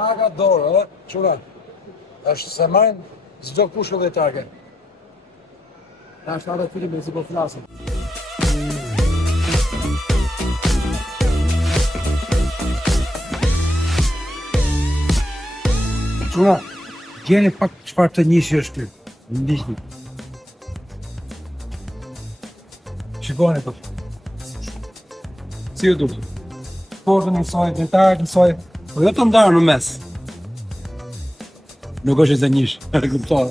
Taga dorë, çuna. Është se marrin çdo kush edhe targe. Na është ata film me si po flasim. Çuna, gjeni pak çfarë të njëshi është ky. Ndiqni. Shikoni po. Si ju duket? Portën e saj, detajt e saj, po jo të ndarë në mes. Nuk është e zënjish, e kuptoj.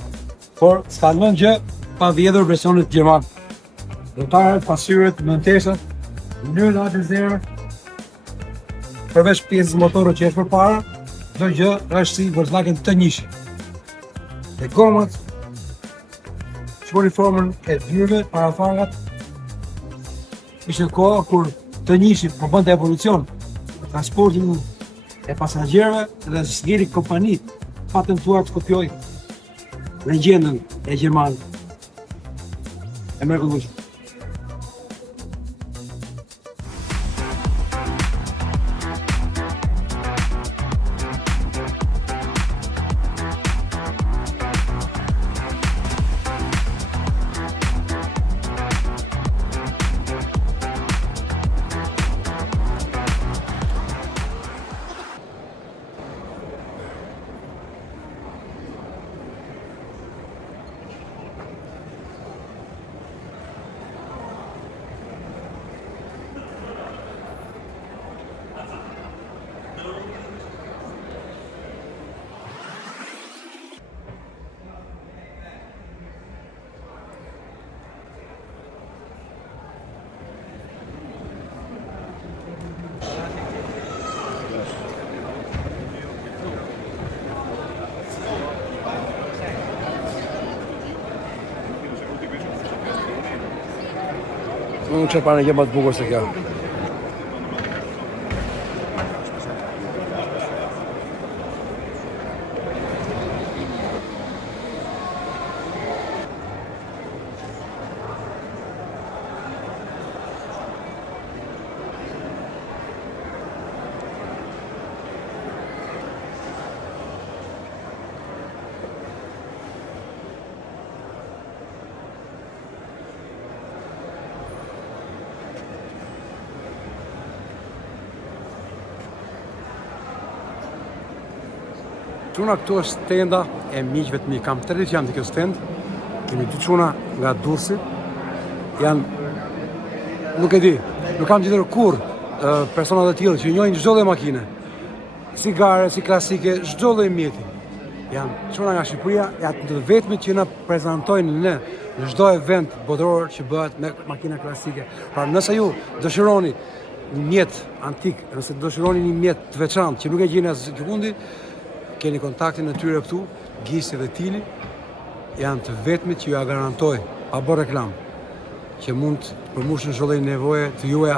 Por s'ka lënë gjë pa vjedhur versionet gjerman. Detajt, pasyret, mëntesat, mënyrën e zerë, përveç pjesës motorë që është përpara, çdo gjë është si Volkswagen të njëshi. Dhe gomat, shikoni formën e dyrëve, parafangat, ishte koha kur të njëshi po bënte evolucion transportin e pasagjerëve dhe s'gjeri kompani patentuar të kopjoj legjendën e Gjermanit. E mrekullueshme. Unë që parë në gjë më të bukur se kjo. Çuna këtu është stenda e miqve të mi. Kam 3 ditë jam të kjo stend. Kemi 2 çuna nga Durrësi. Janë, nuk e di, nuk kam gjetur kur persona të tillë që njohin çdo lloj makine. Si gare, si klasike, çdo lloj mjeti. Janë çuna nga Shqipëria, janë të vetmit që na prezantojnë në çdo event botëror që bëhet me makina klasike. Pra nëse ju dëshironi një mjet antik, nëse dëshironi një mjet të veçantë që nuk e gjeni as sekundi, keni kontaktin e tyre këtu, Gisi dhe Tili, janë të vetmit që ju a garantoj, pa bërë reklam, që mund të përmbushën çdo lloj nevoje të juaja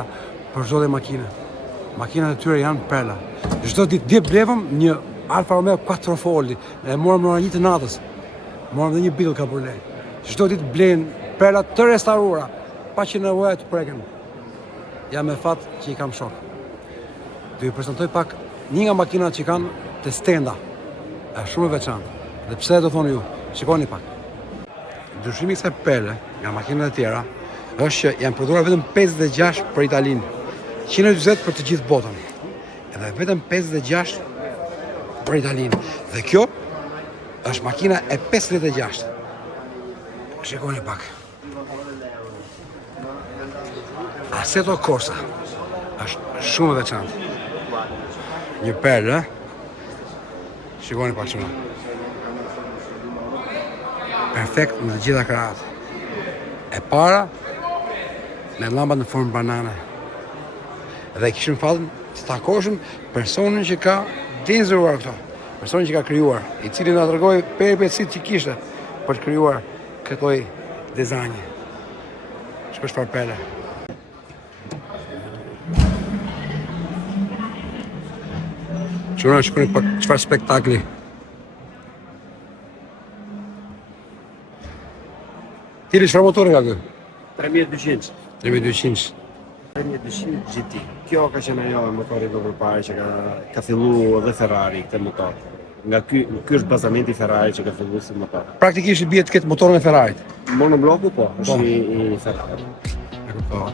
për çdo lloj makine. Makinat e tyre janë perla. Çdo ditë dje blevëm një Alfa Romeo 4 foldi, e morëm në orën 1 të natës. Morëm dhe një Beetle Cabriolet. Çdo ditë blen perla të restauruara, pa që nevoja të preken. Jam me fat që i kam shok. Do ju prezantoj pak një nga makinat që kanë të stenda. Është shumë e veçantë. Dhe pse do thoni ju? Shikoni pak. Ndryshimi i kësaj perle nga makinat e tjera është që janë prodhuar vetëm 56 për Italinë, 140 për të gjithë botën. Edhe vetëm 56 për Italinë. Dhe kjo është makina e 56. Shikoni pak. Assetto Corsa është shumë e veçantë. Një perle, shikoni pak çuna. Perfekt në të gjitha krahat. E para me llampat në formë banane. Dhe kishim fallin të takoshëm personin që ka dinzuar këto. Personin që ka krijuar, i cili na tregoi peripecitë që kishte për të krijuar këtë lloj dizajni. Shikosh çfarë perle. Çuna, shikoni pak çfarë spektakli. Tiri çfarë motori ka kë? 3200. 3200. Një 200 GT. Kjo ka qenë ajo motori më përpara që ka filluar edhe Ferrari këtë motor. Nga ky është bazamenti i Ferrari që ka filluar si motor. Praktikisht i bie të ketë motorin e Ferrarit. Monobloku po, është i Ferrari. E kuptova.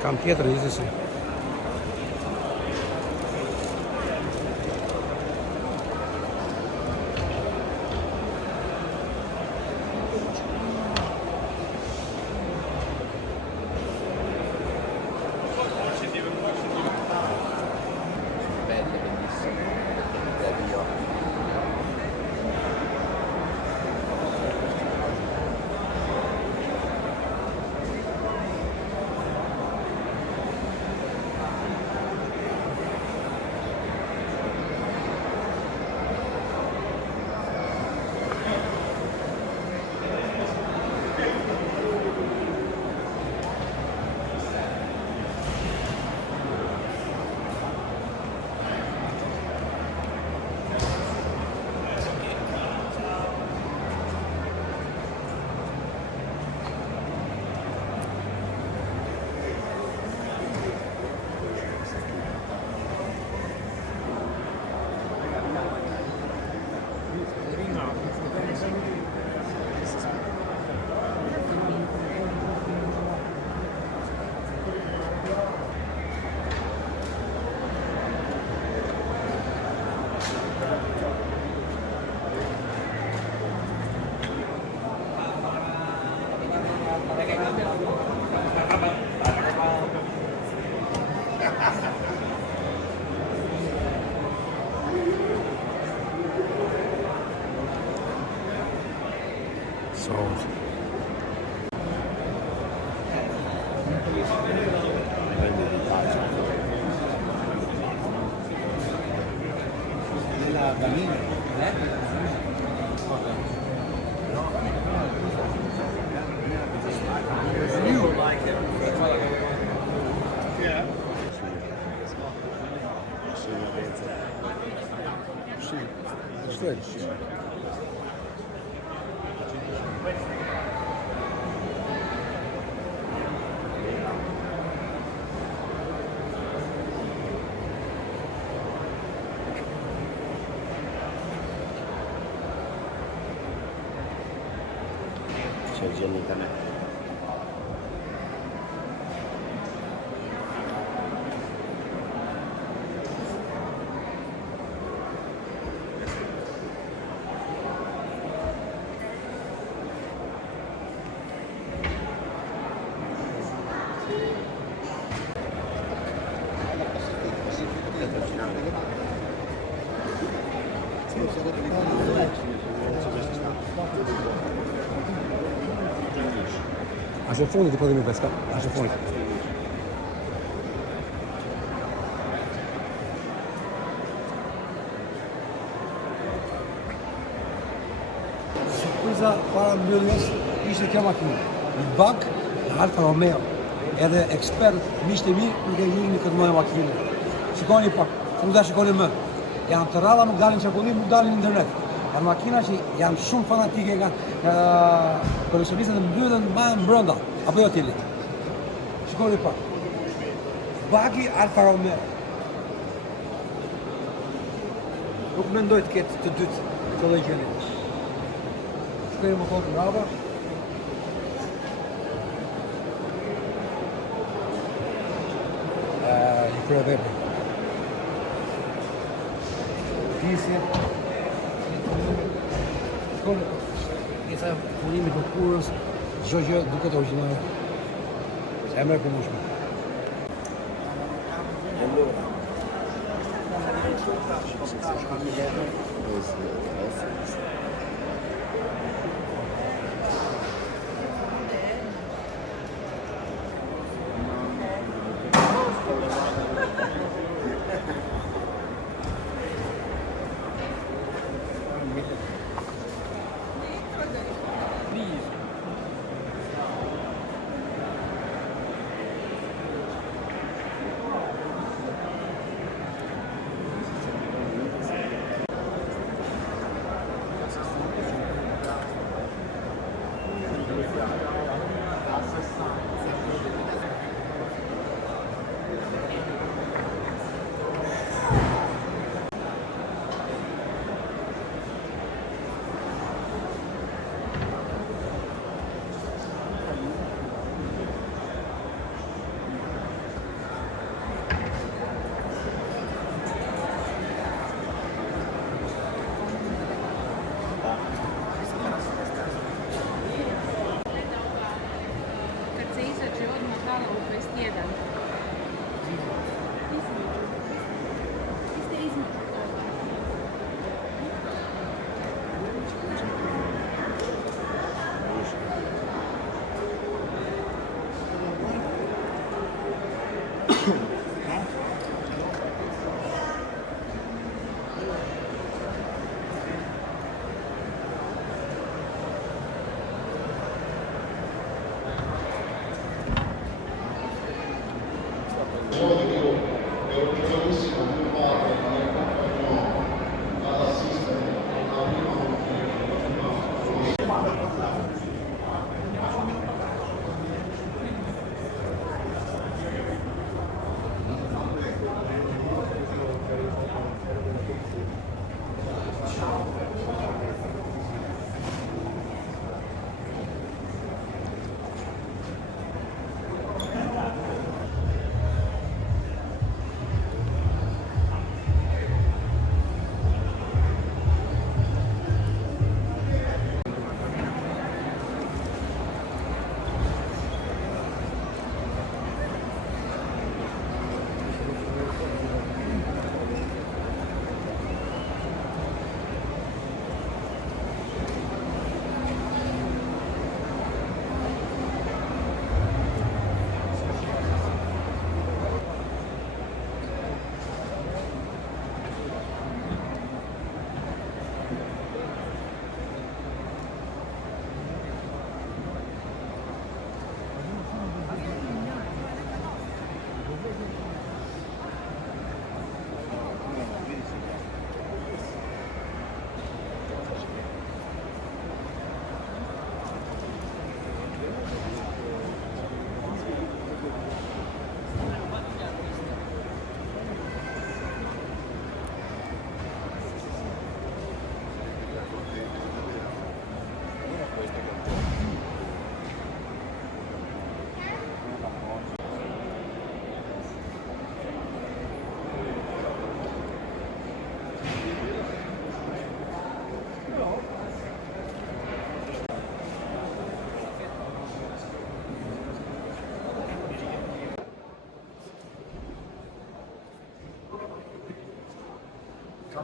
Kam tjetër gjithsesi. që e gjeni në internet. Ashtë në fundit i podimi peska, ashtë në fundit. Surpriza para mbylljes ishte kjo makinë. Një bank Alfa Romeo, edhe ekspert, miqtë e mi, nuk e njihni këtë lloj makine. Shikoni pak, nuk da shikoni më. Janë të rralla, nuk dalin çakullim, nuk dalin në internet. Janë makina që janë shumë fanatike nga koleksionistët e mbyllen më brenda, apo jo tili. Shikoni pak. Bagi Alfa Romeo. Nuk mendoj të ketë të dytë të lloj gjëri. Shikoni motor të rrava. I kërë vepër. Pisje. Shikoni, pjesa e punimit të kurrës, çdo gjë duket origjinale. Se e merr për mushme.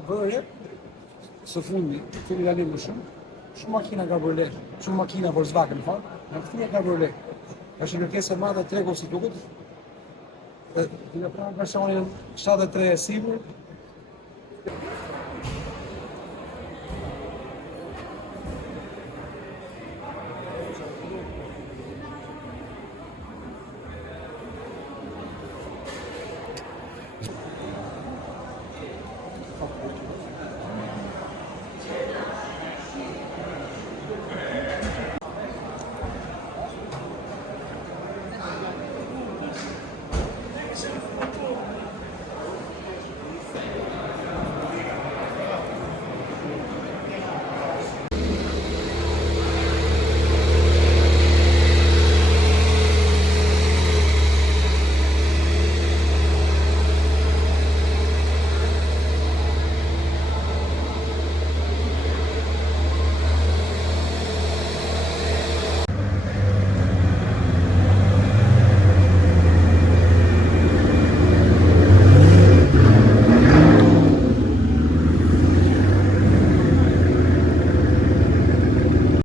bërë së fundi, të një dalim më shumë makina Cabriolet, shumë makina Volkswagen, në fakt, në këthia Cabriolet. Është një kërkesë e madhe e tregut si duket. Dhe pranë versionin 73 e sipër,